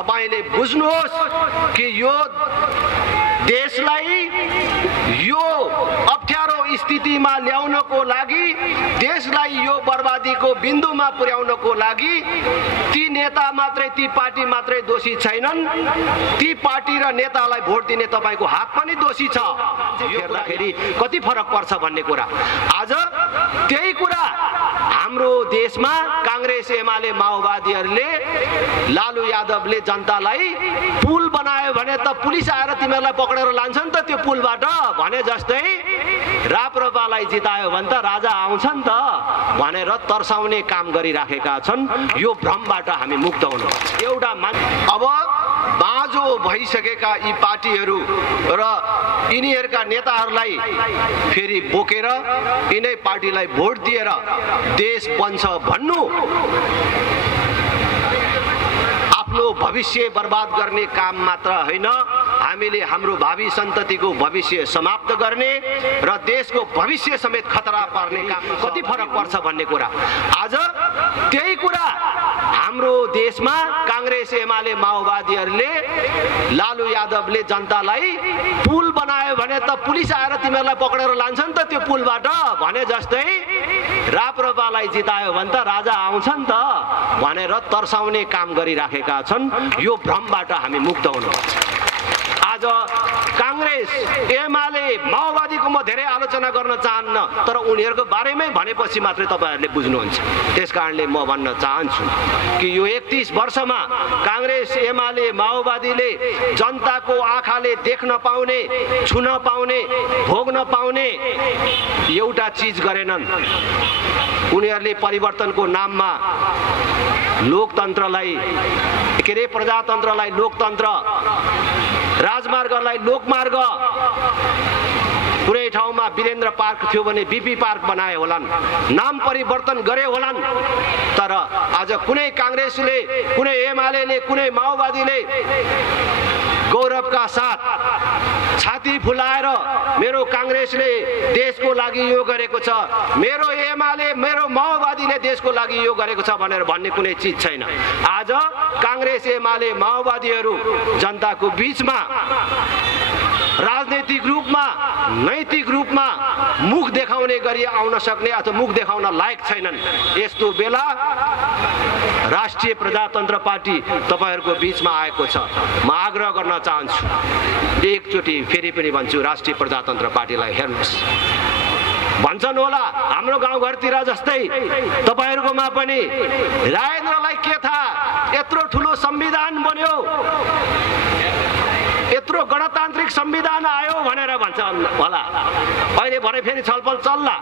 तपाईले बुझ्नुहोस् कि यो देशलाई यो अप्ठ्यारो स्थितिमा ल्याउनको लागि, देशलाई यो बर्बादीको बिन्दुमा पुर्याउनको लागि ती नेता मात्रै, ती पार्टी मात्रै दोषी छैनन्। ती पार्टी र नेतालाई भोट दिने तपाईको हात पनि दोषी छ। हेर्दाखेरि कति फरक पर्छ भन्ने कुरा। आज त्यही कुरा हाम्रो देशमा कांग्रेस, एमाले, माओवादीहरूले, लालु यादवले जनतालाई पुल बनायो भने त पुलिस आएर तिमीहरूलाई पक्रेर लान्छ नि त त्यो पुलबाट भने जस्तै राप्रपालाई जितायो भने त राजा आउँछ नि त भनेर तर्साउने काम गरिराखेका छन्। यो भ्रमबाट हामी मुक्त हुनुपर्छ। एउटा अब बाँझो भइसकेका यी पार्टीहरू र यिनीहरूका नेताहरूलाई फेरि बोकेर यिनै पार्टीलाई भोट दिएर देश बन्छ भन्नु आफ्नो भविष्य बर्बाद गर्ने काम मात्र होइन, हामीले हाम्रो भावी सन्ततिको भविष्य समाप्त गर्ने र देशको भविष्य समेत खतरा पार्ने काम। कति फरक पर्छ भन्ने कुरा। आज त्यही कुरा हाम्रो देशमा कांग्रेस, एमाले, माओवादीहरूले, लालु यादवले जनतालाई पुल बनायो भने त पुलिस आएर तिमीहरूलाई पक्रेर लान्छ नि त त्यो पुलबाट भने जस्तै राप्रपालाई जितायो भने त राजा आउँछ नि त भनेर तर्साउने काम गरिराखेका छन्। यो भ्रमबाट हामी मुक्त हुनुपर्छ। आज कांग्रेस, एमाले, माओवादीको म धेरै आलोचना गर्न चाहन्न, तर उनीहरूको बारेमै भनेपछि मात्रै तपाईहरूले बुझ्नुहुन्छ। त्यसकारणले म भन्न चाहन्छु कि यो 31 वर्षमा कांग्रेस, एमाले, माओवादीले जनताको आँखाले देख्न पाउने, छुन पाउने, भोग्न पाउने एउटा चीज गरेनन्। उनीहरूले परिवर्तनको नाममा लोकतन्त्रलाई के रे प्रजातन्त्रलाई लोकतन्त्र, राजमार्गलाई लोकमार्ग, कुनै ठाउँमा वीरेन्द्र पार्क थियो भने बीपी पार्क बनाए होलान्, नाम परिवर्तन गरे होलान्। तर आज कुनै कांग्रेसले, कुनै एमालेले, कुनै माओवादीले गौरवका साथ छाती फुलाएर मेरो कांग्रेसले देशको लागि यो गरेको छ, मेरो एमाले, मेरो माओवादीले देशको लागि यो गरेको छ भनेर भन्ने कुनै चीज छैन। आज कांग्रेस, एमाले, माओवादीहरू जनताको बीचमा राजनैतिक रूपमा, नैतिक रूपमा मुख देखाउने गरी आउन सक्ने अथवा मुख देखाउन लायक छैनन्। यस्तो बेला राष्ट्रिय प्रजातन्त्र पार्टी तपाईहरूको बीचमा आएको छ। म आग्रह गर्न चाहन्छु, एकचोटि फेरि पनि भन्छु, राष्ट्रिय प्रजातन्त्र पार्टीलाई हेर्नुहोस्। भन्छन् होला हाम्रो गाउँघरतिर जस्तै तपाईहरुकोमा पनि राजेन्द्रलाई के थाहा, यत्रो ठुलो संविधान बन्यो, यत्रो गणतान्त्रिक संविधान आयो भनेर भन्छ होला। अहिले भरे फेरि छलफल चल्ला,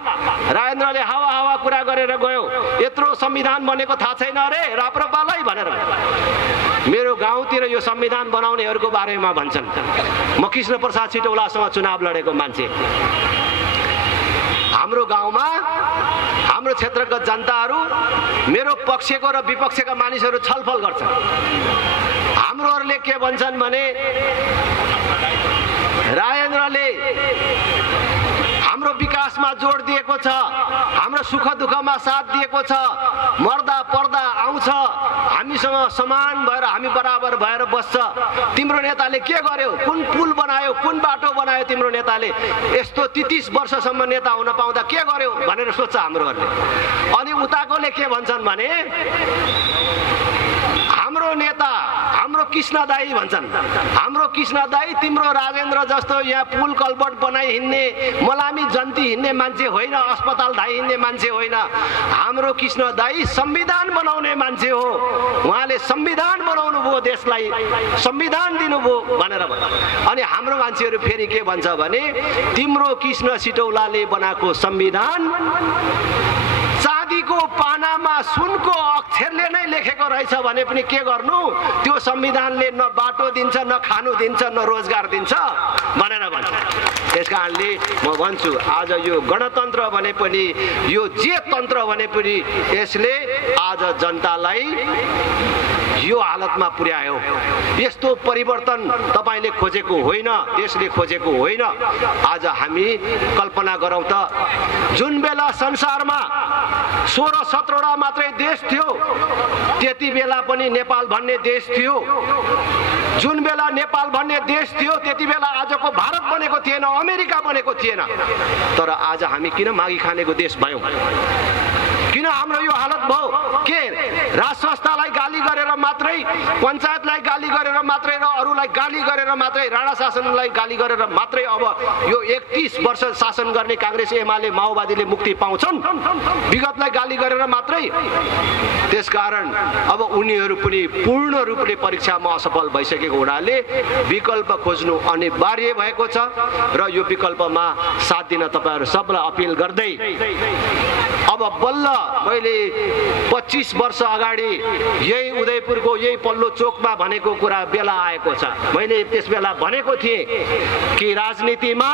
राजेन्द्रले हावा कुरा गरेर गयो, यत्रो संविधान बनेको थाहा छैन अरे राप्रपालाई भनेर। मेरो गाउँतिर यो संविधान बनाउनेहरूको बारेमा भन्छन्। म कृष्ण प्रसाद सिटौलासँग चुनाव लडेको मान्छे। हाम्रो गाउँमा हाम्रो क्षेत्रका जनताहरू मेरो पक्षको र विपक्षका मानिसहरू छलफल गर्छन्। हाम्रोहरूले के भन्छन् भने राजेन्द्रले हाम्रो विकासमा जोड दिएको छ, हाम्रो सुख दुःखमा साथ दिएको छ, मर्दा पर्दा आउँछ, हामीसँग समान भएर हामी बराबर भएर बस्छ। तिम्रो नेताले के गर्यो, कुन पुल बनायो, कुन बाटो बनायो तिम्रो नेताले, यस्तो 33 वर्षसम्म नेता हुन पाउँदा के गर्यो भनेर सोध्छ हाम्रोहरूले। अनि उताकोले के भन्छन् भने हाम्रो नेता, हाम्रो कृष्ण दाई भन्छन्, हाम्रो कृष्ण दाई तिम्रो राजेन्द्र जस्तो यहाँ पुल कल्भर्ट बनाइ हिँड्ने, मलामी जन्ती हिँड्ने मान्छे होइन, अस्पताल धाइ हिँड्ने मान्छे होइन। हाम्रो कृष्ण दाई संविधान बनाउने मान्छे हो, उहाँले संविधान बनाउनु भयो, देशलाई संविधान दिनुभयो भनेर भन्छ। अनि हाम्रो मान्छेहरू फेरि के भन्छ भने तिम्रो कृष्ण सिटौलाले बनाएको संविधान चाँदीको पानामा सुनको अक्षरले नै लेखेको रहेछ भने पनि के गर्नु, त्यो संविधानले न बाटो दिन्छ, न खानु दिन्छ, न रोजगार दिन्छ भनेर भन्छ। त्यसकारणले म भन्छु आज यो गणतन्त्र भने पनि, यो जे तन्त्र भने पनि यसले आज जनतालाई यो हालतमा पुर्यायो। यस्तो परिवर्तन तपाईले खोजेको होइन, देशले खोजेको होइन। आज हामी कल्पना गरौँ त, जुन बेला संसारमा 16-17वटा मात्रै देश थियो, त्यति बेला पनि नेपाल भन्ने देश थियो। जुन बेला नेपाल भन्ने देश थियो, त्यति बेला आजको भारत बनेको थिएन, अमेरिका बनेको थिएन। तर आज हामी किन मागी खानेको देश भयौँ? किन हाम्रो यो हालत भयो? के राज संस्थालाई गाली गरेर मात्रै, पञ्चायतलाई गाली गरेर मात्रै र अरूलाई गाली गरेर मात्रै, राणा शासनलाई गाली गरेर मात्रै अब यो 31 वर्ष शासन गर्ने कांग्रेस एमाले माओवादीले मुक्ति पाउँछन्? विगतलाई गाली गरेर मात्रै? त्यसकारण अब उनीहरू पनि पूर्ण रूपले परीक्षामा असफल भइसकेको हुनाले विकल्प खोज्नु अनिवार्य भएको छ र यो विकल्पमा साथ दिन तपाईहरु सबलाई अपील गर्दै अब बल्ल मैले 25 वर्ष अगाडि यही उदयपुरको यही पल्लो चोकमा भनेको कुरा बेला आएको छ। मैले त्यस बेला भनेको थिएँ कि राजनीतिमा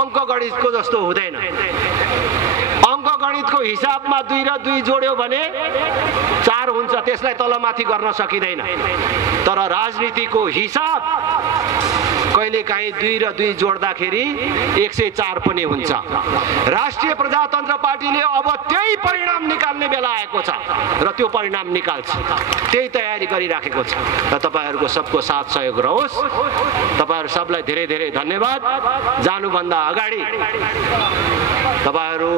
अङ्कगणितको जस्तो हुँदैन। अङ्कगणितको हिसाबमा 2 र 2 जोड्यो भने 4 हुन्छ, त्यसलाई तलमाथि गर्न सकिँदैन। तर राजनीतिको हिसाब कहिलेकाहीँ 2 र 2 जोड्दाखेरि 104 पनि हुन्छ। राष्ट्रिय प्रजातन्त्र पार्टीले अब त्यही परिणाम निकाल्ने बेला आएको छ र त्यो परिणाम निकाल्छ, त्यही तयारी गरिराखेको छ। र तपाईहरुको सबको साथ सहयोग रहोस्। तपाईहरु सबलाई धेरै धेरै धन्यवाद। जानुभन्दा अगाडि तपाईहरु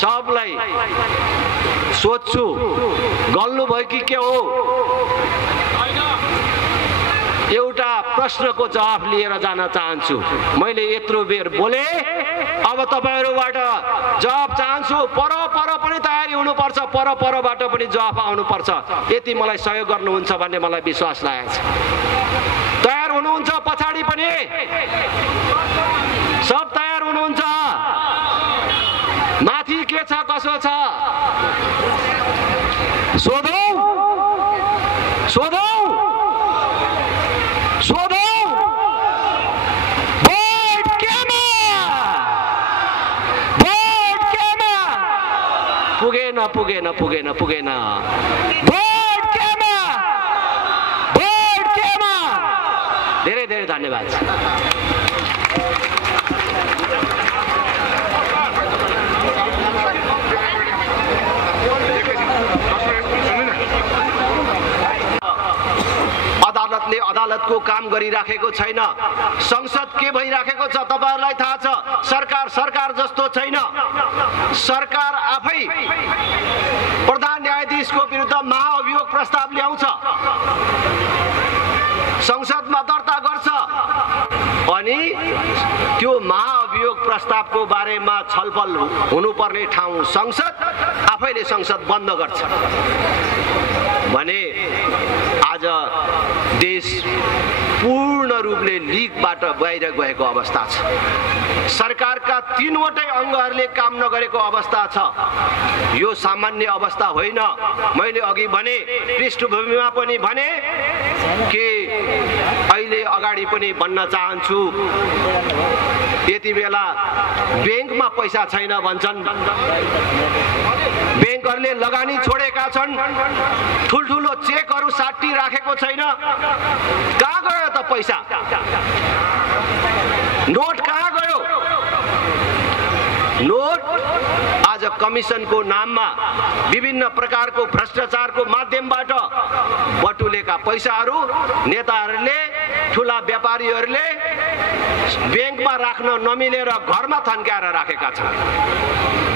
सबलाई सोध्छु, गल्नुभयो कि के हो? एउटा प्रश्नको जवाफ लिएर जान चाहन्छु। मैले यत्रो बेर बोले, अब तपाईहरुबाट जवाफ चाहन्छु। पर पनि तयारी हुनुपर्छ, परबाट पनि जवाफ आउनुपर्छ। यति मलाई सहयोग गर्नुहुन्छ भन्ने मलाई विश्वास लागेको छ। तयार हुनुहुन्छ? पछाडि पनि सब तयार हुनुहुन्छ? माथि के छ कसो छ सोधौ सोधौ सोधौ। भोट केमा? भोट केमा? पुगेन पुगेन पुगेन पुगेन। भोट केमा? भोट केमा? धेरै धेरै धन्यवाद। अदालतले अदालतको काम गरिराखेको छैन। संसद के भइराखेको छ तपाईहरुलाई थाहा छ। सरकार जस्तो छैन। सरकार आफै प्रधान न्यायाधीशको विरुद्ध महाअभियोग प्रस्ताव ल्याउँछ, संसदमा दर्ता गर्छ, अनि त्यो महाअभियोग प्रस्तावको बारेमा छलफल हुनुपर्ने ठाउँ संसद, आफैले संसद बन्द गर्छ भने आज देश पूर्ण रूपले लीकबाट बाहिर गएको अवस्था छ। सरकारका 3वटै अङ्गहरूले काम नगरेको अवस्था छ। यो सामान्य अवस्था होइन। मैले अघि भने, पृष्ठभूमिमा पनि भने कि अहिले अगाडि पनि भन्न चाहन्छु, यति बेला बैंकमा पैसा छैन भन्छन्। बैंकहरूले लगानी छोडेका छन्। ठुल्ठुलो चेकहरू साट्टी राखेको छैन। कहाँ गयो त पैसा? नोट कहाँ गयो? नोट आज कमिसनको नाममा विभिन्न प्रकारको भ्रष्टाचारको माध्यमबाट बटुलेका पैसाहरू नेताहरूले, ठुला व्यापारीहरूले बैंकमा राख्न नमिलेर घरमा थन्क्याएर राखेका छन्,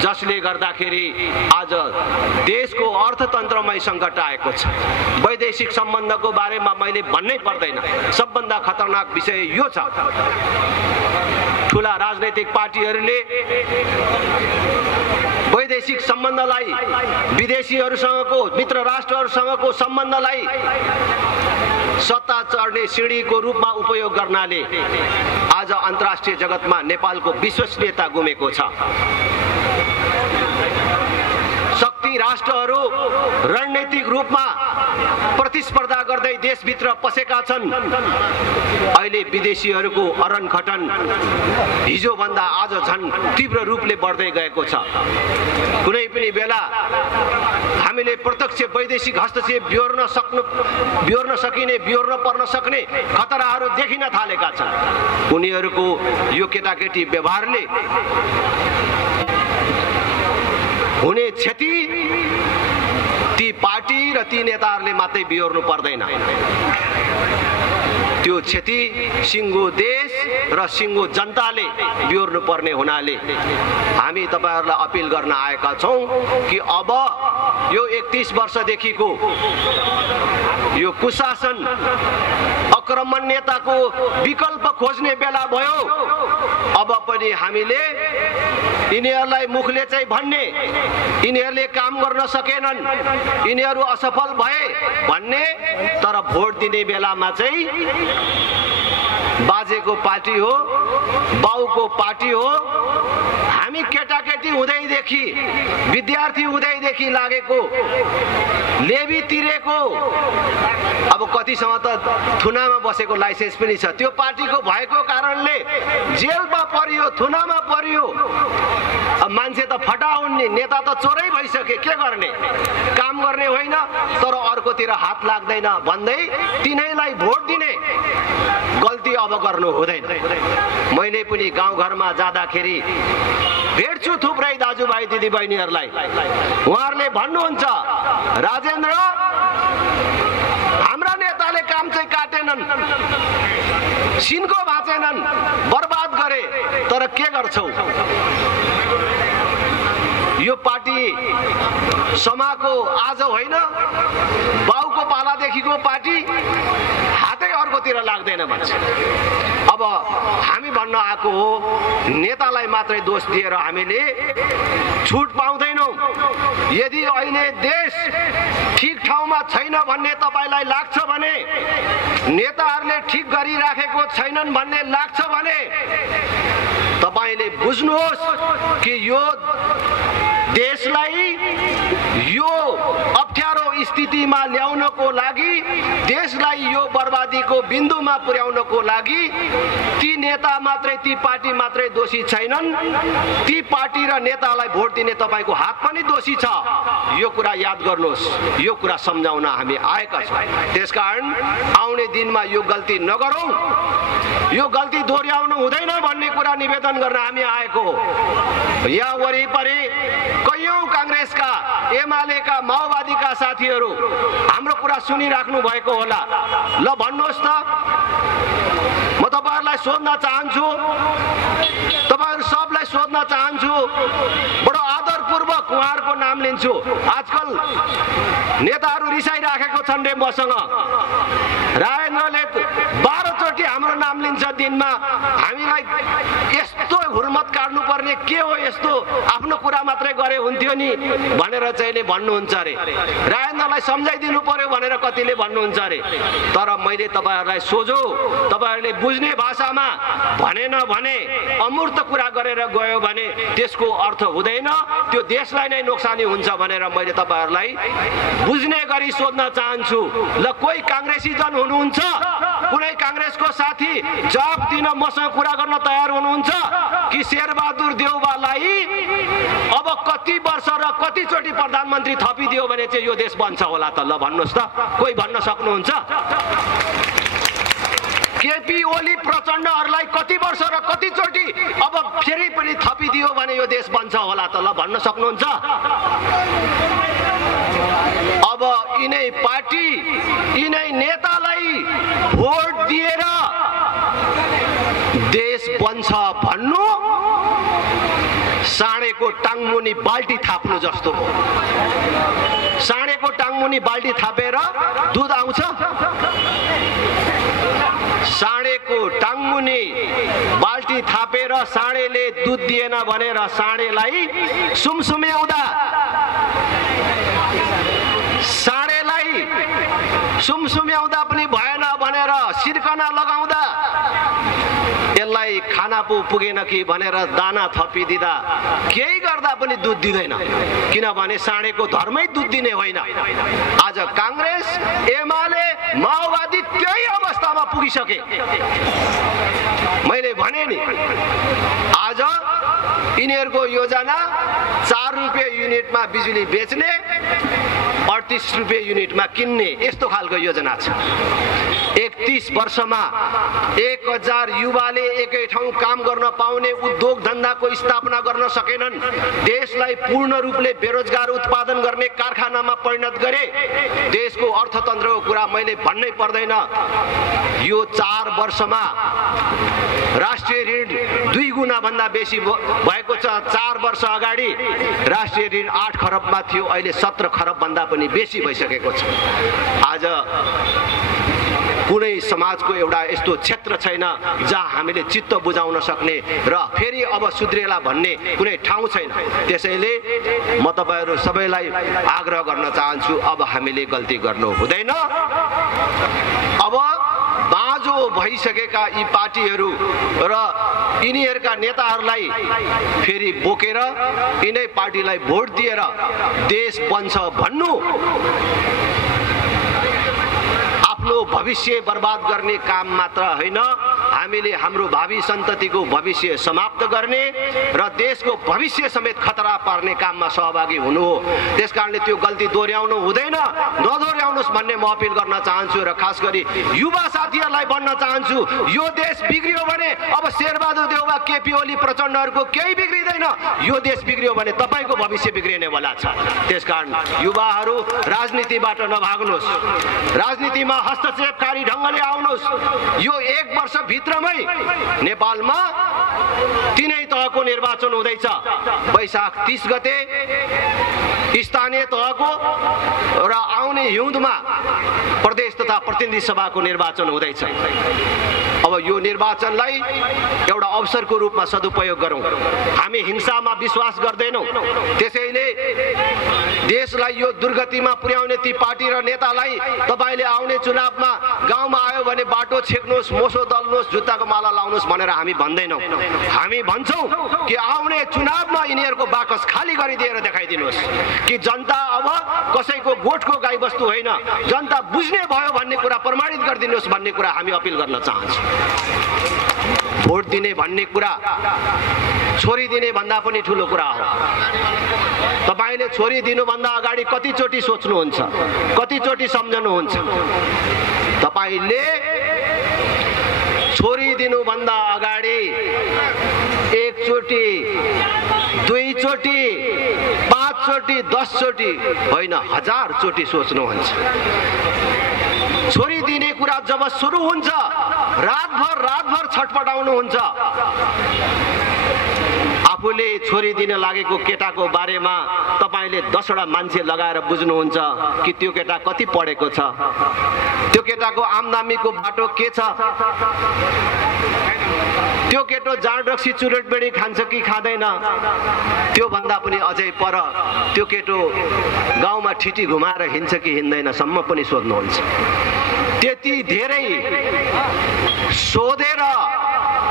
जसले गर्दाखेरि आज देशको अर्थतन्त्रमै सङ्कट आएको छ। वैदेशिक सम्बन्धको बारेमा मैले भन्नै पर्दैन, सबभन्दा खतरनाक विषय यो छ। ठुला राजनैतिक पार्टीहरूले वैदेशिक सम्बन्धलाई, विदेशीहरूसँगको, मित्र राष्ट्रहरूसँगको सम्बन्धलाई सत्ता चढ्ने सिँढीको रूपमा उपयोग गर्नाले आज अन्तर्राष्ट्रिय जगतमा नेपालको विश्वसनीयता गुमेको छ। शक्ति राष्ट्रहरू रणनीतिक रूपमा प्रतिस्पर्धा गर्दै गर्दै देशभित्र पसेका छन्। अहिले विदेशीहरूको अरनखटन हिजोभन्दा आज झन् तीव्र रूपले बढ्दै गएको छ। कुनै पनि बेला हामीले प्रत्यक्ष वैदेशिक हस्तक्षेप बिहोर्न सकिने बिहोर्न पर्न सक्ने खतराहरू देखिन थालेका छन्। उनीहरूको यो केटाकेटी व्यवहारले हुने क्षति ती पार्टी र ती नेताहरूले मात्रै बिहोर्नु पर्दैन। त्यो क्षति सिङ्गो देश र सिङ्गो जनताले बिहोर्नु पर्ने हुनाले हामी तपाईहरुलाई अपिल गर्न आएका छौं कि अब यो 31 वर्षदेखिको यो कुशासन आक्रमण नेताको विकल्प खोज्ने बेला भयो। अब पनि हामीले यिनीहरूलाई मुखले चाहिँ भन्ने यिनीहरूले काम गर्न सकेनन्, यिनीहरू असफल भए भन्ने, तर भोट दिने बेलामा चाहिँ बाजेको पार्टी हो, बाउको पार्टी हो, हामी केटाकेटी हुँदैदेखि विद्यार्थी हुँदैदेखि लागेको लेबी तिरेको, अब कतिसम्म त थुनामा बसेको लाइसेन्स पनि छ, त्यो पार्टीको भएको कारणले जेलमा परियो, थुनामा परियो। अब मान्छे त फटाउन्ने, नेता त चोरै भइसके, के गर्ने, काम गर्ने होइन तर अर्कोतिर हात लाग्दैन भन्दै तिनैलाई भोट दिने गल्ती अब गर्नु हुँदैन। मैले पनि गाउँघरमा जाँदाखेरि भेट्छु थुप्रै दाजुभाइ दिदीबहिनीहरूलाई, उहाँहरूले भन्नुहुन्छ राजेन्द्र हाम्रा नेताले काम चाहिँ काटेनन्, सिनको भाँचेनन्, बर्बाद गरे, तर के गर्छौ, यो पार्टी समाको आज होइन बाउको पालादेखिको पार्टी, हातै अर्कोतिर लाग्दैन भन्छ। अब हामी भन्न आएको हो नेतालाई मात्रै दोष दिएर हामीले छुट पाउँदैनौं। यदि अहिले देश ठिक ठाउँमा छैन भन्ने तपाईलाई लाग्छ भने, नेताहरूले ठिक गरिराखेको छैनन् भन्ने लाग्छ भने तपाईले बुझ्नुहोस् कि यो देशलाई यो अप्ठ्यारो स्थितिमा ल्याउनको लागि, देशलाई यो बर्बादीको बिन्दुमा पुर्याउनको लागि ती नेता मात्रै, ती पार्टी मात्रै दोषी छैनन्, ती पार्टी र नेतालाई भोट दिने तपाईको हात पनि दोषी छ। यो कुरा याद गर्नुहोस्, यो कुरा सम्झाउन हामी आएका छौं। त्यसकारण आउने दिनमा यो गल्ती नगरौं, यो गल्ती दोहोर्याउनु हुँदैन भन्ने कुरा निवेदन गर्न हामी आएको हो। यहाँ वरिपरि कैयौं कांग्रेसका, एमालेका, माओवादीका साथीहरू हाम्रो कुरा सुनिराख्नु भएको होला। ल भन्नुहोस् त, म तपाईहरुलाई सोध्न चाहन्छु, तपाईहरु सबलाई सोध्न चाहन्छु, बडो आदरपूर्वक उहाँहरुको नाम लिन्छु। आजकल नेताहरू रिसाइराखेको छन् रे मसँग, राजेन्द्रले 12 चोटि हाम्रो नाम लिन्छ दिनमा, हामीलाई यस्तो हुर्मत काट्नु पर्ने के हो, यस्तो आफ्नो कुरा मात्रै गरे हुन्थ्यो नि भनेर चाहिँ भन्नुहुन्छ अरे, राजेन्द्रलाई सम्झाइदिनु पर्यो भनेर कतिले भन्नुहुन्छ अरे। तर मैले तपाईहरुलाई सोझो तपाईहरुले बुझ्ने भाषामा भनेन भने, अमूर्त कुरा गरेर गयो भने त्यसको अर्थ हुँदैन, त्यो देशलाई नै नोक्सानी हुन्छ भनेर मैले तपाईहरुलाई बुझ्ने गरी सोध्न चाहन्छु। ल कोही कांग्रेसी जन हुनुहुन्छ, कुनै कांग्रेसको साथी जवाफ दिन मसँग कुरा गर्न तयार हुनुहुन्छ कि शेरबहादुर देउवालाई अब कति वर्ष र कति चोटि प्रधानमन्त्री थपिदियो भने चाहिँ यो देश बन्छ होला त? ल भन्नुहोस् त, कोही भन्न सक्नुहुन्छ? केपी ओली प्रचण्डहरूलाई कति वर्ष र कति चोटि अब फेरि पनि थपिदियो भने यो देश बन्छ होला त? ल भन्न सक्नुहुन्छ? अब यिनै पार्टी, यिनै नेतालाई भोट दिएर देश बन्छ भन्नु साँडेको टाङमुनि बाल्टी थाप्नु जस्तो हो। साँडेको टाङमुनि बाल्टी थापेर दुध आउँछ? साँडेको टाङमुनि बाल्टी थापेर साँडेले दुध दिएन भनेर साँडेलाई सुमसुम्याउँदा, साँडेलाई सुमसुम्याउँदा पनि भएन भनेर सिर्कना लगाउँदा, यसलाई खाना पो पुगेन कि भनेर दाना थपिदिँदा केही गर्दा पनि दुध दिँदैन, किनभने साँडेको धर्मै दुध दिने होइन। आज कांग्रेस, एमाले, माओवादी पुगिसके। मैले भने नि आज यिनीहरूको योजना 4 रुपियाँ युनिटमा बिजुली बेच्ने, 38 रुपियाँ युनिटमा किन्ने, यस्तो खालको योजना छ। 31 वर्षमा 1000 युवाले एकै ठाउँ काम गर्न पाउने उद्योग धन्दाको स्थापना गर्न सकेनन्। देशलाई पूर्ण रूपले बेरोजगार उत्पादन गर्ने कारखानामा परिणत गरे। देशको अर्थतन्त्रको कुरा मैले भन्नै पर्दैन। यो 4 वर्षमा राष्ट्रिय ऋण 2 गुणा भन्दा बेसी भएको छ। 4 वर्ष अगाडि राष्ट्रिय ऋण 8 खरबमा थियो, अहिले 17 खरब भन्दा पनि बेसी भइसकेको छ। आज कुनै समाजको एउटा यस्तो क्षेत्र छैन जहाँ हामीले चित्त बुझाउन सक्ने र फेरि अब सुध्रेला भन्ने कुनै ठाउँ छैन। त्यसैले म तपाईहरु सबैलाई आग्रह गर्न चाहन्छु, अब हामीले गल्ती गर्नु हुँदैन। अब बाँझो भइसकेका यी पार्टीहरू र यिनीहरूका नेताहरूलाई फेरि बोकेर यिनै पार्टीलाई भोट दिएर देश बन्छ भन्नु आफ्नो भविष्य बर्बाद गर्ने काम मात्र होइन, हामीले हाम्रो भावी सन्ततिको भविष्य समाप्त गर्ने र देशको भविष्य समेत खतरा पार्ने काममा सहभागी हुनु हो। त्यसकारणले त्यो गल्ती दोहोर्याउनु हुँदैन, नदोहोर्याउनुस् भन्ने म अपिल गर्न चाहन्छु र खास गरी युवा साथीहरूलाई भन्न चाहन्छु, यो देश बिग्रियो भने अब शेरबहादुर देउवा, केपी ओली, प्रचण्डहरूको केही बिग्रिँदैन। यो देश बिग्रियो भने तपाईको भविष्य बिग्रिने वाला छ। त्यसकारण युवाहरू राजनीतिबाट नभाग्नुहोस्, राजनीतिमा हस्तक्षेपकारी ढङ्गले आउनुहोस्। यो 1 वर्ष भित्रमै नेपालमा 3 तहको निर्वाचन हुँदैछ। वैशाख 30 गते स्थानीय तहको र आउने हिउँदमा प्रदेश तथा प्रतिनिधि सभाको निर्वाचन हुँदैछ। अब यो निर्वाचनलाई एउटा अवसरको रूपमा सदुपयोग गरौँ। हामी हिंसामा विश्वास गर्दैनौँ। त्यसैले देशलाई यो दुर्गतिमा पुर्याउने ती पार्टी र नेतालाई तपाईले आउने चुनावमा गाउँमा आयो भने बाटो छेक्नुहोस्, मोसो दल्नुहोस्, जुत्ताको माला लाउनुहोस् भनेर हामी भन्दैनौँ। हामी भन्छौँ कि आउने चुनावमा यिनीहरूको बाकस खाली गरिदिएर देखाइदिनुहोस् कि जनता अब कसैको गोठको गाईबस्तु होइन, जनता बुझ्ने भयो भन्ने कुरा प्रमाणित गरिदिनुहोस् भन्ने कुरा हामी अपिल गर्न चाहन्छौँ। भोट दिने भन्ने कुरा छोरी दिने भन्दा पनि ठुलो कुरा हो। तपाईले छोरी दिनुभन्दा अगाडि कतिचोटि सोच्नुहुन्छ, कतिचोटि सम्झनुहुन्छ? तपाईले छोरी दिनुभन्दा अगाडि 1 चोटि, 2 चोटि, 5 चोटि, 10 चोटि होइन, 1000 चोटि सोच्नुहुन्छ। छोरी दिने कुरा जब सुरु हुन्छ रातभर छटपटाउनुहुन्छ। आफूले छोरी दिन लागेको केटाको बारेमा तपाईले 10 वटा मान्छे लगाएर बुझ्नुहुन्छ कि त्यो केटा कति पढेको छ, त्यो केटाको आमदामीको बाटो के छ, त्यो केटो जाँड रक्सी चुरोट बेडी खान्छ कि खाँदैन, त्यो भन्दा पनि अझै पर त्यो केटो गाउँमा ठिटी घुमाएर हिँड्छ कि हिँड्दैन सम्म पनि सोध्नुहुन्छ। त्यति धेरै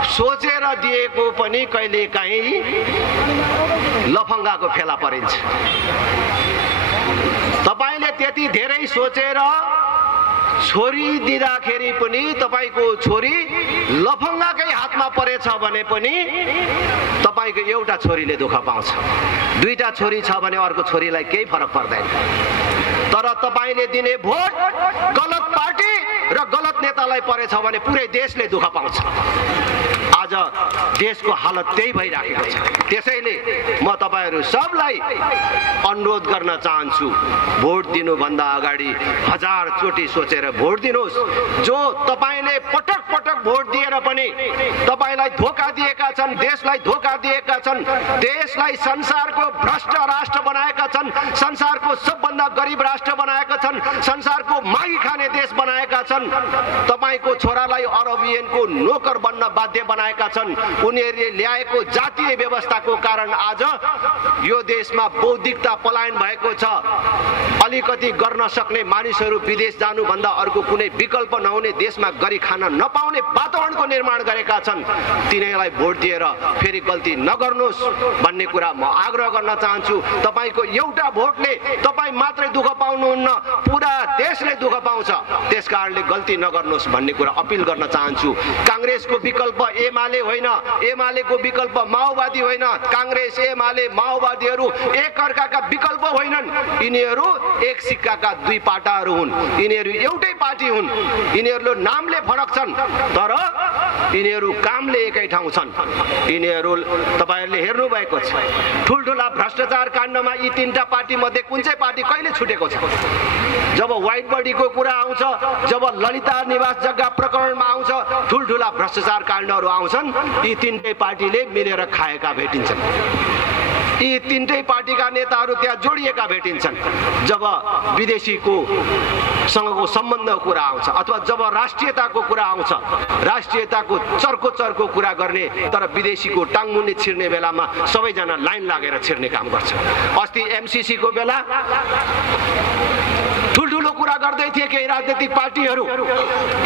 सोचेर दिएको पनि कहिलेकाहीँ लफङ्गाको फेला परिन्छ। तपाईले त्यति धेरै सोचेर छोरी दिँदाखेरि पनि तपाईको छोरी लफङ्गाकै हातमा परेछ भने पनि तपाईको एउटा छोरीले दुःख पाउँछ। 2टा छोरी छ भने अर्को छोरीलाई केही फरक पर्दैन। तर तपाईले दिने भोट गलत पार्टी र गलत नेतालाई परेछ भने पुरै देशले दुःख पाउँछ। आज देशको हालत त्यही भइराखेको छ। त्यसैले म तपाईहरु सबलाई अनुरोध गर्न चाहन्छु, भोट दिनुभन्दा अगाडि 1000 चोटि सोचेर भोट दिनुहोस्। जो तपाईले पटक पटक भोट दिएर पनि तपाईलाई धोका दिएका छन्, देशलाई धोका दिएका छन्, देशलाई संसारको भ्रष्ट राष्ट्र बनाएका छन्, संसारको सबभन्दा गरिब राष्ट्र बनाएका छन्, संसारको मागी खाने देश बनाएका छन्, तपाईको छोरालाई अरबियनको नोकर बन्न बाध्य बनाएका छन्, उनीहरूले ल्याएको जातीय व्यवस्थाको कारण आज यो देशमा बौद्धिकता पलायन भएको छ। अलिकति गर्न सक्ने मानिसहरू विदेश जानु भन्दा अर्को कुनै विकल्प नहुने देशमा गरी खान नपाउने बनाउने वातावरणको निर्माण गरेका छन् तिनीहरूलाई भोट दिएर फेरि गल्ती नगर्नुहोस् भन्ने कुरा म आग्रह गर्न चाहन्छु। तपाईको एउटा भोटले तपाई मात्रै दुःख पाउनुहुन्न, पुरा देशले दुःख पाउँछ। त्यसकारणले गल्ती नगर्नुहोस् भन्ने कुरा अपिल गर्न चाहन्छु। कांग्रेसको विकल्प एमाले होइन, एमालेको विकल्प माओवादी होइन। कांग्रेस एमाले माओवादीहरू एक अर्काका विकल्प होइनन्। यिनीहरू एक सिक्काका दुई पाटाहरू हुन्। यिनीहरू एउटै पार्टी हुन्। यिनीहरू नामले फरक छन् तर यिनीहरू कामले एकै ठाउँ छन्। यिनीहरू तपाईहरुले हेर्नु भएको छ ठुलठुला भ्रष्टाचार काण्डमा यी तीनटा पार्टी मध्ये कुन चाहिँ पार्टी कहिले छुटेको छ? जब व्हाइट बडीको कुरा आउँछ, जब ललिता निवास जग्गा प्रकरणमा आउँछ, ठुलठुला भ्रष्टाचार काण्डहरू आउँछन्, यी तीनटै पार्टीले मिलेर खाएका भेटिन्छन्। यी तीनटै पार्टीका नेताहरू त्यहाँ जोडिएका भेटिन्छन्। जब विदेशीको सँगको सम्बन्धको कुरा आउँछ अथवा जब राष्ट्रियताको कुरा आउँछ, राष्ट्रियताको चर्को कुरा गर्ने तर विदेशीको टाङमुन्ने छिर्ने बेलामा सबैजना लाइन लागेर छिर्ने काम गर्छ। अस्ति एमसीसी को बेला ठुलठुलो कुरा गर्दै थिए केही राजनीतिक पार्टीहरू।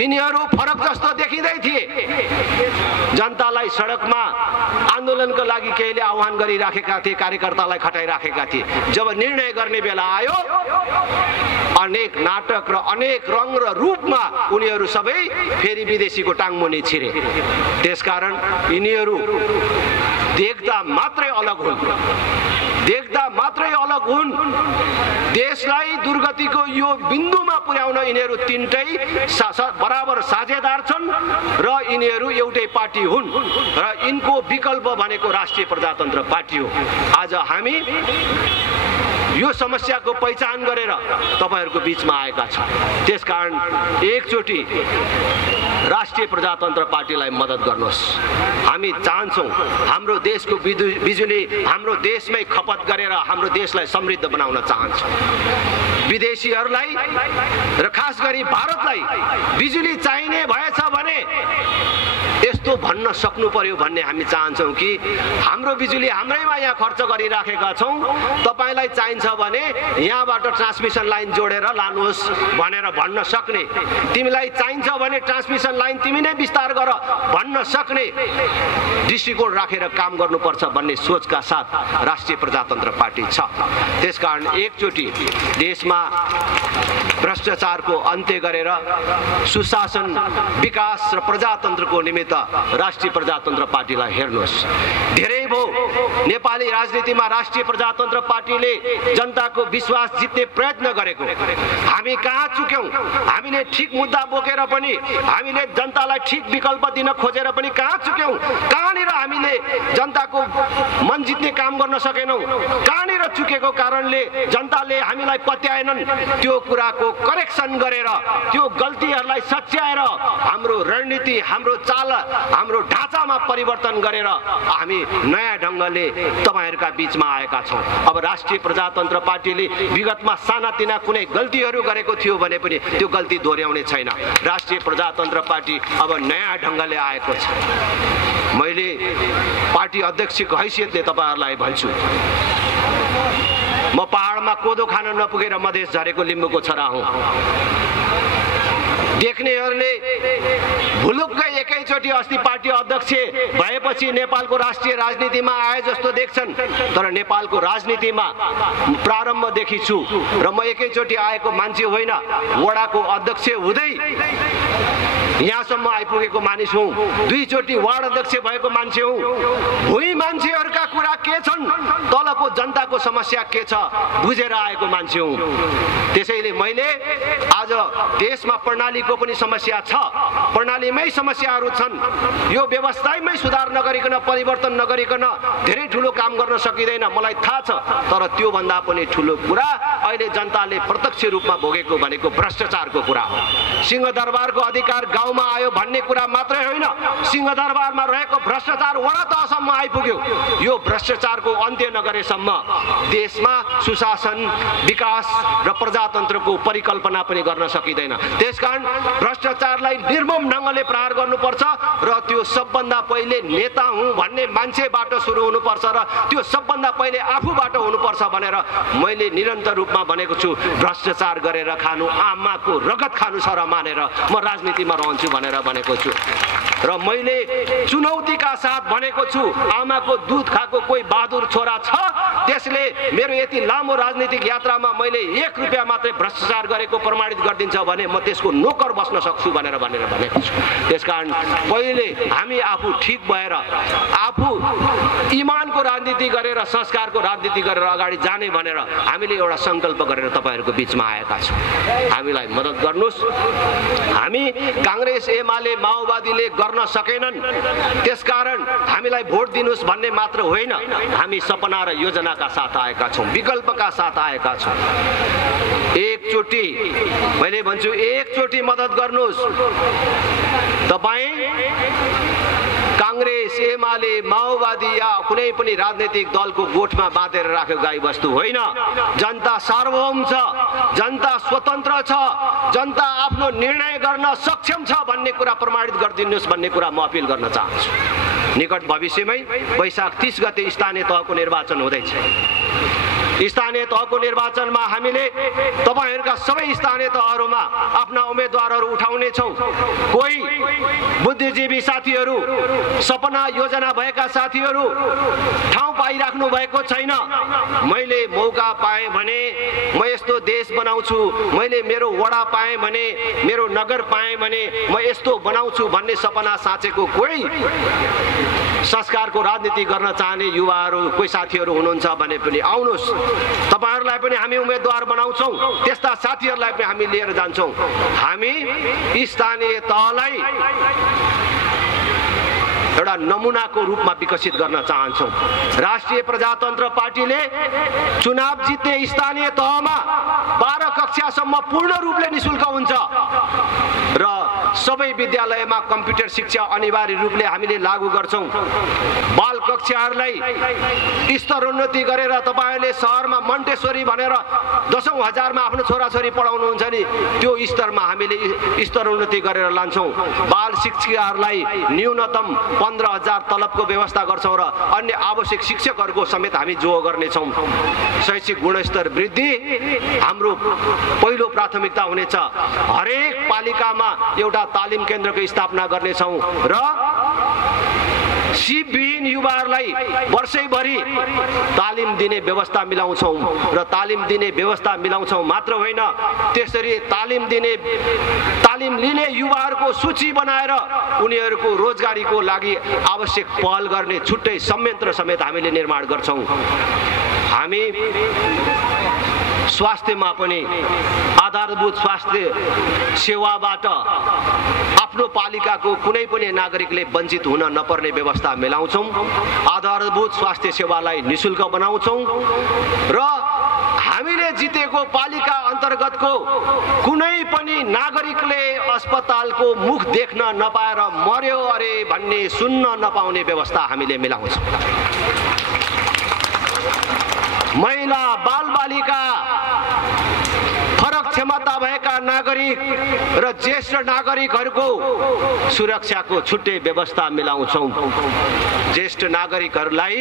यिनीहरू फरक जस्तो देखिँदै थिए। जनतालाई सडकमा आन्दोलनको लागि केहीले आह्वान गरिराखेका थिए, कार्यकर्तालाई खटाइराखेका थिए। जब निर्णय गर्ने बेला आयो अनेक नाटक र अनेक रङ र रूपमा उनीहरू सबै फेरि विदेशीको टाङमुनि छिरे। त्यसकारण यिनीहरू देख्दा मात्रै अलग हुन्, देख्दा मात्रै अलग हुन्। देशलाई दुर्गतिको यो बिन्दुमा पुर्याउन यिनीहरू तीनटै बराबर साझेदार छन् र यिनीहरू एउटै पार्टी हुन् र यिनको विकल्प भनेको राष्ट्रिय प्रजातन्त्र पार्टी हो। आज हामी यो समस्याको पहिचान गरेर तपाईहरुको बीचमा आएका छौं। त्यसकारण एकचोटी राष्ट्रिय प्रजातन्त्र पार्टीलाई मद्दत गर्नुहोस्। हामी चाहन्छौं हाम्रो देशको बिजुली हाम्रो देशमै खपत गरेर हाम्रो देशलाई समृद्ध बनाउन चाहन्छौं। विदेशीहरूलाई र खास गरी भारतलाई बिजुली चाहिने भएछ भने यस्तो भन्न सक्नु पर्यो भन्ने हामी चाहन्छौं कि हाम्रो बिजुली हाम्रैमा यहाँ खर्च गरिराखेका छौं, तपाईलाई चाहिन्छ भने यहाँबाट ट्रान्समिसन लाइन जोडेर लानुहोस् भनेर भन्न सक्ने, तिमीलाई चाहिन्छ भने ट्रान्समिसन लाइन तिमी नै विस्तार गर भन्न सक्ने दृष्टिकोण राखेर काम गर्नुपर्छ भन्ने सोचका साथ राष्ट्रिय प्रजातन्त्र पार्टी छ। त्यसकारण एकचोटी देशमा भ्रष्टाचारको अन्त्य गरेर सुशासन, विकास र प्रजातन्त्रको निमित्त राष्ट्रिय प्रजातन्त्र पार्टीलाई हेर्नुहोस्। धेरै भो नेपाली राजनीतिमा राष्ट्रिय प्रजातन्त्र पार्टीले जनताको विश्वास जित्ने प्रयत्न गरेको। हामी कहाँ चुक्यौं? हामीले ठीक मुद्दा बोकेर पनि, हामीले जनतालाई ठीक विकल्प दिन खोजेर पनि कहाँ चुक्यौं? कहाँनिर हामीले जनताको मन जित्ने काम गर्न सकेनौं? कहाँनिर चुकेको कारणले जनताले हामीलाई पत्याएनन्? त्यो कुराको करेक्सन गरेर, त्यो गल्तीहरूलाई सच्याएर हाम्रो रणनीति, हाम्रो चाल, हाम्रो ढाँचामा परिवर्तन गरेर हामी नयाँ ढंगले तपाईहरुका बीचमा आएका छौं। अब राष्ट्रिय प्रजातन्त्र पार्टीले विगतमा सानातिना कुनै गल्तीहरू गरेको थियो भने पनि त्यो गल्ती दोहोर्याउने छैन। राष्ट्रिय प्रजातन्त्र पार्टी अब नयाँ ढंगले आएको छ। मैले पार्टी अध्यक्षको हैसियतले तपाईहरुलाई भन्छु, म पहाडमा कोदो खान नपुगेर मधेस झरेको लिम्बूको छोरा हुँ। देख्नेहरूले भुलुक्कै एकैचोटि अस्ति पार्टी अध्यक्ष भएपछि नेपालको राष्ट्रिय राजनीतिमा आए जस्तो देख्छन्, तर नेपालको राजनीतिमा प्रारम्भदेखि छु र म एकैचोटि आएको मान्छे होइन, वडाको अध्यक्ष हुँदै यहाँसम्म आइपुगेको मानिस हुँ, दुईचोटि वार्ड अध्यक्ष भएको मान्छे हुँ। भुइँ मान्छेहरूका कुरा के छन्, तलको जनताको समस्या के छ बुझेर आएको मान्छे हुँ। त्यसैले मैले आज देशमा प्रणालीको पनि समस्या छ, प्रणालीमै समस्याहरू छन्। यो व्यवस्थामै सुधार नगरिकन, परिवर्तन नगरिकन धेरै ठुलो काम गर्न सकिँदैन, मलाई थाहा छ। तर त्यो भन्दा पनि ठुलो कुरा अहिले जनताले प्रत्यक्ष रूपमा भोगेको भनेको भ्रष्टाचारको कुरा हो। सिंहदरबारको अधिकार गाउँमा आयो भन्ने कुरा मात्रै होइन, सिंहदरबारमा रहेको भ्रष्टाचार वडा तहसम्म आइपुग्यो। यो भ्रष्टाचारको अन्त्य नगरेसम्म देशमा सुशासन, विकास र प्रजातन्त्रको परिकल्पना पनि गर्न सकिँदैन। त्यसकारण भ्रष्टाचारलाई निर्मम ढंगले प्रहार गर्नुपर्छ र त्यो सबभन्दा पहिले नेता हुँ भन्ने मान्छेबाट सुरु हुनुपर्छ र त्यो सबभन्दा पहिले आफूबाट हुनुपर्छ भनेर मैले निरन्तर रूपमा भनेको छु। भ्रष्टाचार गरेर खानु आमाको रगत खानु छ र मानेर म राजनीतिमा रहन्छु। भनेर भनेको छु र मैले चुनौतीका साथ भनेको छु आमाको दुध खाएको कोही बहादुर छोरा छ त्यसले मेरो यति लामो राजनीतिक यात्रामा मैले 1 रुपैयाँ मात्रै भ्रष्टाचार गरेको प्रमाणित गरिदिन्छ भने म त्यसको नोकर बस्न सक्छु भनेर भनेको छु। त्यसकारण पहिले हामी आफू ठीक भएर आफू इमानको राजनीति गरेर संस्कारको राजनीति गरेर अगाडि जाने भनेर हामीले एउटा संकल्प गरेर तपाईहरुको बीचमा आएका छौं। हामीलाई मद्दत गर्नुस्। हामी कांग्रेस एमाले माओवादीले गर्न सकेनन् त्यसकारण हामीलाई भोट दिनुस् भन्ने मात्र होइन हामी सपना र योजनाका साथ आएका छौं, विकल्पका साथ आएका छौं। एकचोटी मैले भन्छु एकचोटी मद्दत गर्नुस्। तपाई कांग्रेस एमाले माओवादी या कुनै पनि राजनीतिक दलको गोठमा बाँधेर राखेको गाईबस्तु होइन। जनता सार्वभौम छ, जनता स्वतन्त्र छ, जनता आफ्नो निर्णय गर्न सक्षम छ भन्ने कुरा प्रमाणित गरिदिनुस् भन्ने कुरा म अपील गर्न चाहन्छु। निकट भविष्यमै वैशाख 30 गते स्थानीय तहको निर्वाचन हुँदैछ। स्थानीय तहको निर्वाचनमा हामीले तपाईहरुका सबै स्थानीय तहहरुमा आफ्ना उम्मेदवारहरु उठाउने छौं। कोही बुद्धिजीवी साथीहरु, सपना योजना भएका साथीहरु ठाउँ पाइराख्नु भएको छैन। मैले मौका पाए भने म यस्तो देश बनाउँछु, मैले मेरो वडा पाए भने, मेरो नगर पाए भने म यस्तो बनाउँछु भन्ने सपना साचेको कोही संस्कारको राजनीति गर्न चाहने युवाहरु कोही साथीहरु हुनुहुन्छ भने पनि आउनुस्। तपाईहरुलाई पनि हामी उम्मेदवार बनाउँछौं, त्यस्ता साथीहरुलाई पनि हामी लिएर जान्छौं। हामी स्थानीय तहलाई एउटा नमुनाको रूपमा विकसित गर्न चाहन्छौं। राष्ट्रिय प्रजातन्त्र पार्टीले चुनाव जित्ने स्थानीय तहमा 12 कक्षासम्म पूर्ण रूपले निशुल्क हुन्छ र सबै विद्यालयमा कम्प्युटर शिक्षा अनिवार्य रूपले हामीले लागू गर्छौं। बाल कक्षाहरूलाई स्तरोन्नति गरेर तपाईहरुले शहरमा मन्टेश्वरी भनेर 10औं हजारमा आफ्नो छोराछोरी पढाउनुहुन्छ नि त्यो स्तरमा हामीले स्तरोन्नति गरेर लान्छौं। बाल शिक्षकहरूलाई न्यूनतम 15,000 तलबको व्यवस्था गर्छौं र अन्य आवश्यक शिक्षकहरूको समेत हामी जोड गर्नेछौं। शैक्षिक गुणस्तर वृद्धि हाम्रो पहिलो प्राथमिकता हुनेछ। हरेक पालिकामा एउटा तालिम केन्द्रको स्थापना गर्नेछौं र सिपविहीन युवाहरूलाई वर्षैभरि तालिम दिने व्यवस्था मिलाउँछौं र तालिम दिने व्यवस्था मिलाउँछौं मात्र होइन त्यसरी तालिम लिने युवाहरूको सूची बनाएर उनीहरूको रोजगारीको लागि आवश्यक पहल गर्ने छुट्टै संयन्त्र समेत हामीले निर्माण गर्छौं। हामी स्वास्थ्यमा पनि आधारभूत स्वास्थ्य सेवाबाट आफ्नो पालिकाको कुनै पनि नागरिकले वञ्चित हुन नपर्ने व्यवस्था मिलाउँछौं। आधारभूत स्वास्थ्य सेवालाई निशुल्क बनाउँछौं र हामीले जितेको पालिका अन्तर्गतको कुनै पनि नागरिकले अस्पतालको मुख देख्न नपाएर मर्यो अरे भन्ने सुन्न नपाउने व्यवस्था हामीले मिलाउँछौं। महिला बालबालिका फरक क्षमता भएका नागरिक र ज्येष्ठ नागरिकहरूको सुरक्षाको छुट्टै व्यवस्था मिलाउँछौं। ज्येष्ठ नागरिकहरूलाई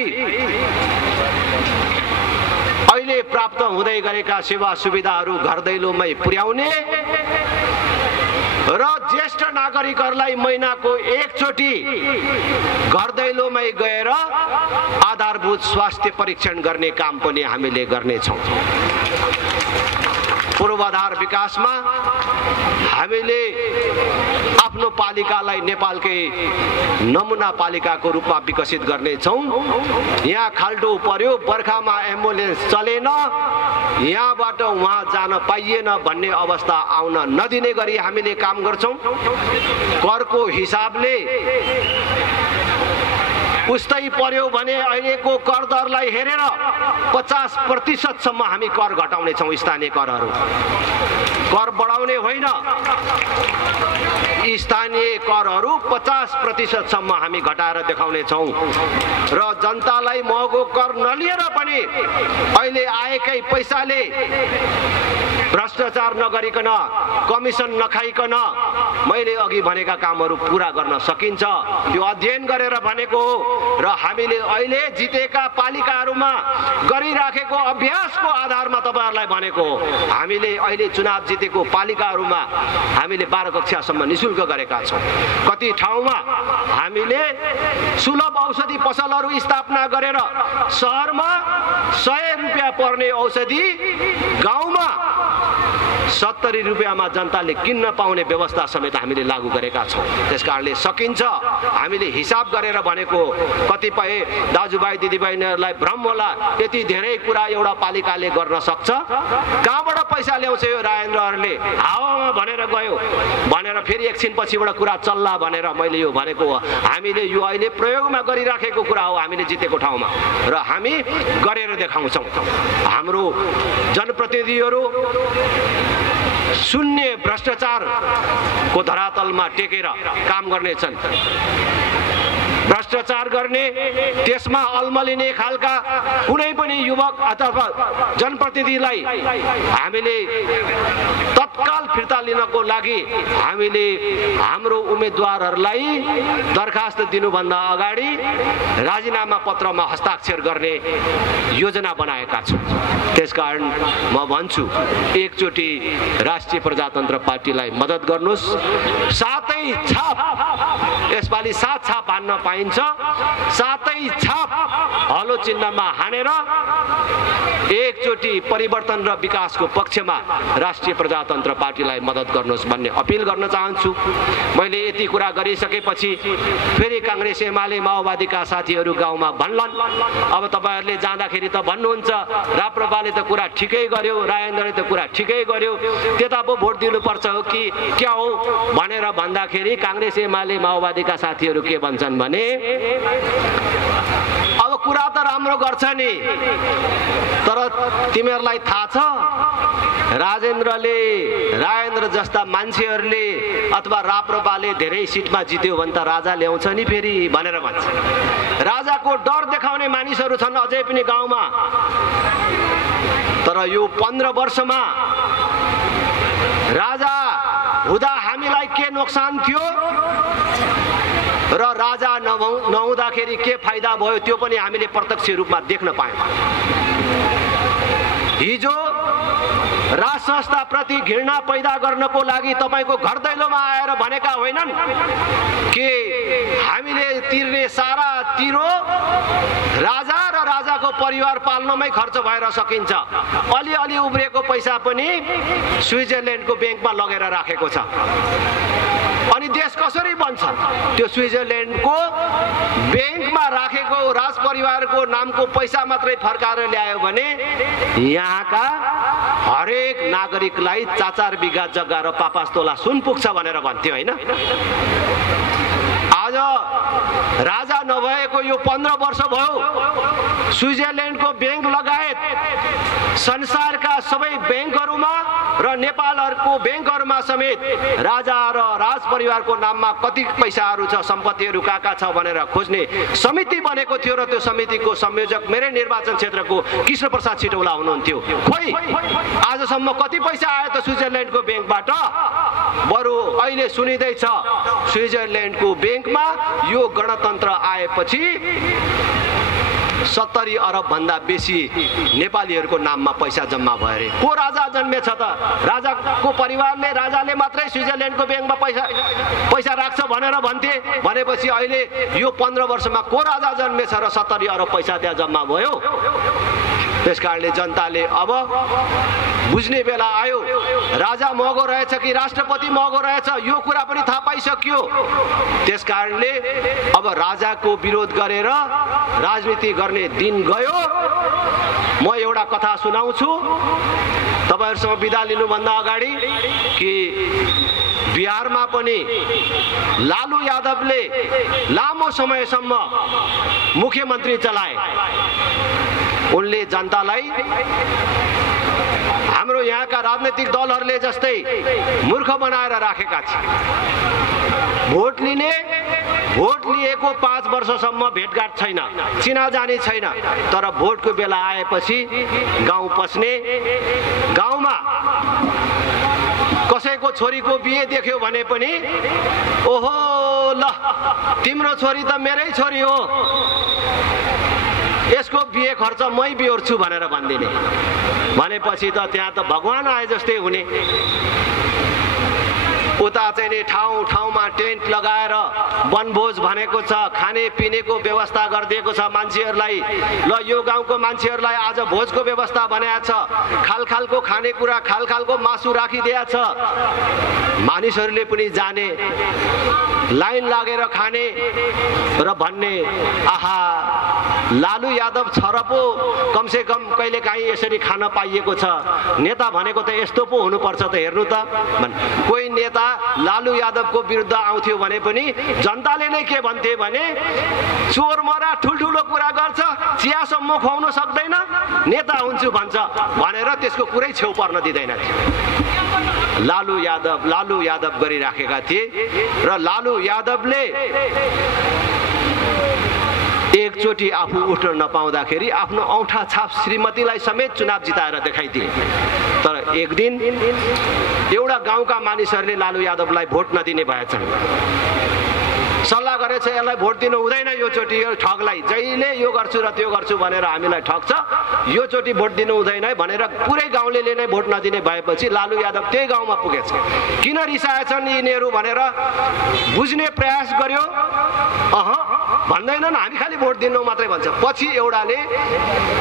अहिले प्राप्त हुँदै गरेका सेवा सुविधाहरू घर दैलोमै पुर्याउने र ज्येष्ठ नागरिकहरूलाई महिनाको एकचोटि घर दैलोमै गएर आधारभूत स्वास्थ्य परीक्षण गर्ने काम पनि हामीले गर्नेछौं। पूर्वाधार विकासमा हामीले आफ्नो पालिकालाई नेपालकै नमुना पालिकाको रूपमा विकसित गर्नेछौं। यहाँ खाल्डो पर्यो, बर्खामा एम्बुलेन्स चलेन, यहाँबाट वहाँ जान पाइएन भन्ने अवस्था आउन नदिने गरी हामीले काम गर्छौं। करको हिसाबले उस्तै पर्यो भने अहिलेको कर दरलाई हेरेर 50% सम्म हामी कर घटाउने छौं। स्थानीय करहरू कर बढाउने होइन, स्थानीय करहरू 50% सम्म हामी घटाएर देखाउने छौं र जनतालाई महँगो कर नलिएर पनि अहिले आएकै पैसाले भ्रष्टाचार नगरिकन, कमिसन नखाइकन मैले अघि भनेका कामहरू पूरा गर्न सकिन्छ। त्यो अध्ययन गरेर भनेको हो र हामीले अहिले जितेका पालिकाहरूमा गरिराखेको अभ्यासको आधारमा तपाईहरुलाई भनेको हो। हामीले अहिले चुनाव जितेको पालिकाहरूमा हामीले 12 कक्षासम्म निशुल्क गरेका छौं। कति ठाउँमा हामीले सुलभ औषधि पसलहरू स्थापना गरेर शहरमा 100 रुपैयाँ पर्ने औषधि गाउँमा 70 रुपैयाँमा जनताले किन्न पाउने व्यवस्था समेत हामीले लागू गरेका छौं। त्यसकारणले सकिन्छ। हामीले हिसाब गरेर भनेको कतिपय दाजुभाइ दिदीबहिनीहरूलाई भ्रम होला यति धेरै कुरा एउटा पालिकाले गर्न सक्छ, कहाँबाट पैसा ल्याउँछ यो राजेन्द्रहरूले हावामा भनेर गयो भनेर फेरि एकछिन पछिबाट कुरा चल्ला भनेर मैले यो भनेको हो। हामीले यो अहिले प्रयोगमा गरिराखेको कुरा हो हामीले जितेको ठाउँमा र हामी गरेर देखाउँछौं। हाम्रो जनप्रतिनिधिहरू शून्य भ्रष्टाचारको धरातलमा टेकेर काम गर्नेछन्। भ्रष्टाचार गर्ने, त्यसमा अल्मलिने खालका कुनै पनि युवक अथवा जनप्रतिनिधिलाई हामीले तत्काल फिर्ता लिनको लागि हामीले हाम्रो उम्मेदवारहरूलाई दरखास्त दिनुभन्दा अगाडि राजीनामा पत्रमा हस्ताक्षर गर्ने योजना बनाएका छौं। त्यसकारण म भन्छु एकचोटि राष्ट्रिय प्रजातन्त्र पार्टीलाई मद्दत गर्नुस्। सातै छाप यसपालि 7 छाप हान्न पाइन्छ। सातै छाप हलो चिन्हमा हानेर एकचोटि परिवर्तन र विकासको पक्षमा राष्ट्रिय प्रजातन्त्र पार्टीलाई मद्दत गर्नुहोस् भन्ने अपील गर्न चाहन्छु। मैले यति कुरा गरिसकेपछि फेरि कांग्रेस एमाले माओवादीका साथीहरू गाउँमा भन्लान् अब तपाईहरुले जाँदाखेरि त भन्नुहुन्छ राप्रपाले त कुरा ठिकै गर्यो, राजेन्द्रले त कुरा ठिकै गर्यो, त्यता पो भोट दिनुपर्छ हो कि क्या हो भनेर भन्दाखेरि कांग्रेस एमाले माओवादीका साथीहरू के भन्छन् भने अब कुरा त राम्रो गर्छ नि, तर तिमीहरूलाई थाहा छ राजेन्द्र जस्ता मान्छेहरूले अथवा राप्रपाले धेरै सिटमा जित्यो भने त राजा ल्याउँछ नि फेरि भनेर भन्छ। राजाको डर देखाउने मानिसहरू छन् अझै पनि गाउँमा। तर यो 15 वर्षमा राजा हुँदा हामीलाई के नोक्सान थियो र राजा नहुँदाखेरि के फाइदा भयो त्यो पनि हामीले प्रत्यक्ष रूपमा देख्न पायौं। हिजो राज संस्था प्रति घृणा पैदा गर्नको लागि तपाईको घर दैलोमा आएर भनेका होइनन् कि हामीले तिर्ने सारा तिरो राजा र राजाको परिवार पाल्नमै खर्च भएर सकिन्छ। अलि उब्रेको पैसा पनि स्विजरल्यान्डको बैंकमा लगेर राखेको छ। अनि देश कसरी बन्छ? त्यो स्विजरल्यान्डको बैंकमा राखेको राज परिवारको नामको पैसा मात्रै फर्काएर ल्यायो भने यहाँका हरेक नागरिकलाई 4-4 बिघा जग्गा र 5-5 तोला सुन पुग्छ भनेर भन्थ्यो हैन। आज राजा नभएको यो 15 वर्ष भयो स्विजरल्यान्डको बैंक लगायत संसारका सबै बैंकहरुमा र नेपालहरुको बैंकहरुमा समेत राजा र राज परिवारको नाममा कति पैसाहरु छ, सम्पत्तिहरु कहाँ छ भनेर खोज्ने समिति बनेको थियो र त्यो समितिको संयोजक मेरै निर्वाचन क्षेत्रको कृष्ण प्रसाद सिटौला हुनुहुन्थ्यो। खोइ आजसम्म कति पैसा आयो त स्विजरल्यान्डको बैंकबाट? बरु अहिले सुनिदैछ स्विजरल्यान्डको बैंकमा यो गणतन्त्र आएपछि 70 अरब भन्दा बेसी नेपालीहरुको नाममा पैसा जम्मा भयो रे। को राजा जन्मेछ त? राजाको परिवारले राजाले मात्रै स्विजरल्यान्डको बैंकमा पैसा राख्छ भनेर भन्थे। भनेपछि अहिले यो 15 वर्षमा को राजा जन्मेछ र 70 अरब पैसा त्यहाँ जम्मा भयो? त्यसकारणले जनताले अब बुझ्ने बेला आयो। राजा महँगो रहेछ कि राष्ट्रपति महँगो रहेछ यो कुरा पनि थाहा पाइसक्यो। त्यसकारणले अब राजाको विरोध गरेर राजनीति गर्ने दिन गयो। म एउटा कथा सुनाउँछु तपाईहरुसँग बिदा लिनुभन्दा अगाडि कि बिहारमा पनि लालु यादवले लामो समयसम्म मुख्यमन्त्री चलाए। उनले जनतालाई हाम्रो यहाँका राजनीतिक दलहरूले जस्तै मूर्ख बनाएर राखेका छन्। भोट लिएको 5 वर्षसम्म भेटघाट छैन, चिनाजानी छैन, तर भोटको बेला आएपछि गाउँ पस्ने, गाउँमा कसैको छोरीको बिहे देख्यो भने पनि ओहो ल तिम्रो छोरी त मेरै छोरी हो, यसको बिहे खर्च मै बिहोर्छु भनेर भनिदिने। भनेपछि त त्यहाँ त भगवान आए जस्तै हुने। उता चाहिँ नि ठाउँ ठाउँमा टेन्ट लगाएर वनभोज भनेको छ, खाने पिनेको व्यवस्था गरिदिएको छ मान्छेहरूलाई। ल यो गाउँको मान्छेहरूलाई आज भोजको व्यवस्था बनाएको छ, खालखालको खानेकुरा, खालखालको मासु राखिदिएको छ। मानिसहरूले पनि जाने, लाइन लागेर खाने र भन्ने आहा लालु यादव छ र पो कमसे कम कहिले काहीँ यसरी खान पाइएको छ, नेता भनेको त यस्तो पो हुनुपर्छ त हेर्नु त। कोही नेता लालु यादवको विरुद्ध आउँथ्यो भने पनि जनताले नै के भन्थे भने चोर मरा ठुल्ठुलो कुरा गर्छ, चियासम्म खुवाउन सक्दैन, नेता हुन्छु भन्छ भनेर त्यसको कुरै छेउ पर्न दिँदैन थियो। लालु यादव गरिराखेका थिए र लालु यादवले एकचोटि आफू उठ्न नपाउँदाखेरि आफ्नो औँठा छाप श्रीमतीलाई समेत चुनाव जिताएर देखाइदिए। तर एक दिन एउटा गाउँका मानिसहरूले लालु यादवलाई भोट नदिने भएछन्। सल्लाह गरेछ यसलाई भोट दिनु हुँदैन, यो चोटि यो ठगलाई जहिले यो गर्छु र त्यो गर्छु भनेर हामीलाई ठग्छ, यो चोटि भोट दिनु हुँदैन है भनेर पुरै गाउँले नै भोट नदिने भएपछि लालु यादव त्यही गाउँमा पुगेछ। किन रिसाएछन् यिनीहरू भनेर बुझ्ने प्रयास गर्यो, भन्दैनन्, हामी खालि भोट दिनु मात्रै भन्छ। पछि एउटाले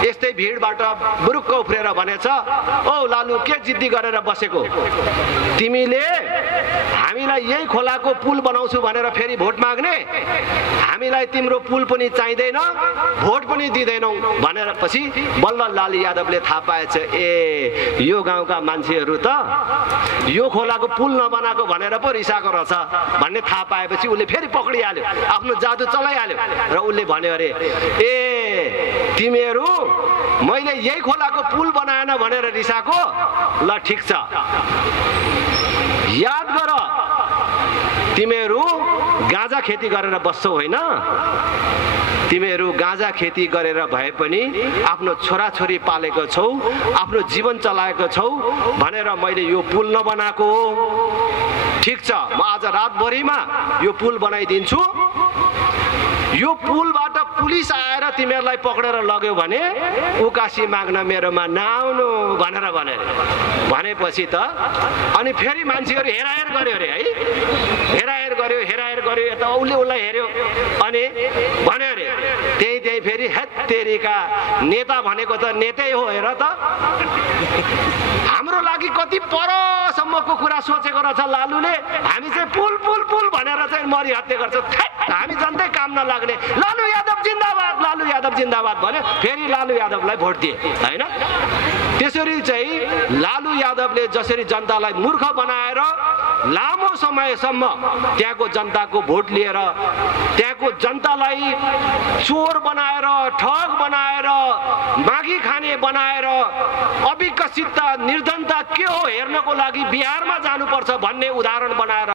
यस्तै भिडबाट बुरुक्क उफ्रेर भनेछ, ओ लालु के जिद्दी गरेर बसेको, तिमीले हामीलाई यही खोलाको पुल बनाउँछु भनेर फेरि भोट माग्ने, हामीलाई तिम्रो पुल पनि चाहिँदैन, भोट पनि दिँदैनौ भनेर पछि बल्ल लालु यादवले थाहा पाएछ, ए यो गाउँका मान्छेहरू त यो खोलाको पुल नबनाएको भनेर पो रिसाएको रहेछ भन्ने थाहा पाएपछि उसले फेरि पक्रिहाल्यो, आफ्नो जादु चलाइहाल्यो र उसले भन्यो अरे ए तिमीहरू मैले यही खोलाको पुल बनाएन भनेर रिसाएको, ल ठिक छ, याद गर तिमीहरू गाँजा खेती गरेर बस्छौ होइन, तिमीहरू गाँजा खेती गरेर भए पनि आफ्नो छोराछोरी पालेको छौ, आफ्नो जीवन चलाएको छौ भनेर मैले यो पुल नबनाएको हो। ठिक छ, म आज रातभरिमा यो पुल बनाइदिन्छु, यो पुलबाट पुलिस आएर तिमीहरूलाई पक्रेर लग्यो भने उकासी माग्न मेरोमा नआउनु भनेर भनेपछि त अनि फेरि मान्छेहरू हेराहेर गर्यो अरे है, हेराहेर गर्यो यता उसलाई हेर्यो अनि भन्यो अरे त्यही फेरि हेत्तेरीका नेता भनेको त नेतै हो हेर त, हाम्रो लागि कति परसम्मको कुरा सोचेको रहेछ लालुले, हामी चाहिँ पुल पुल पुल भनेर चाहिँ मरिहत्ते गर्छ, हामी जनतै काम नलाग्ने, लालु यादव जिन्दाबाद, लालु यादव जिन्दाबाद भन्यो, फेरि लालु यादवलाई भोट दिए होइन। त्यसरी चाहिँ लालु यादवले जसरी जनतालाई मूर्ख बनाएर लामो समयसम्म त्यहाँको जनताको भोट लिएर त्यहाँको जनतालाई चोर बनाएर, ठग बनाएर, मागी खाने बनाएर, अविकसितता निर्धनता के हो हेर्नको लागि बिहारमा जानुपर्छ भन्ने उदाहरण बनाएर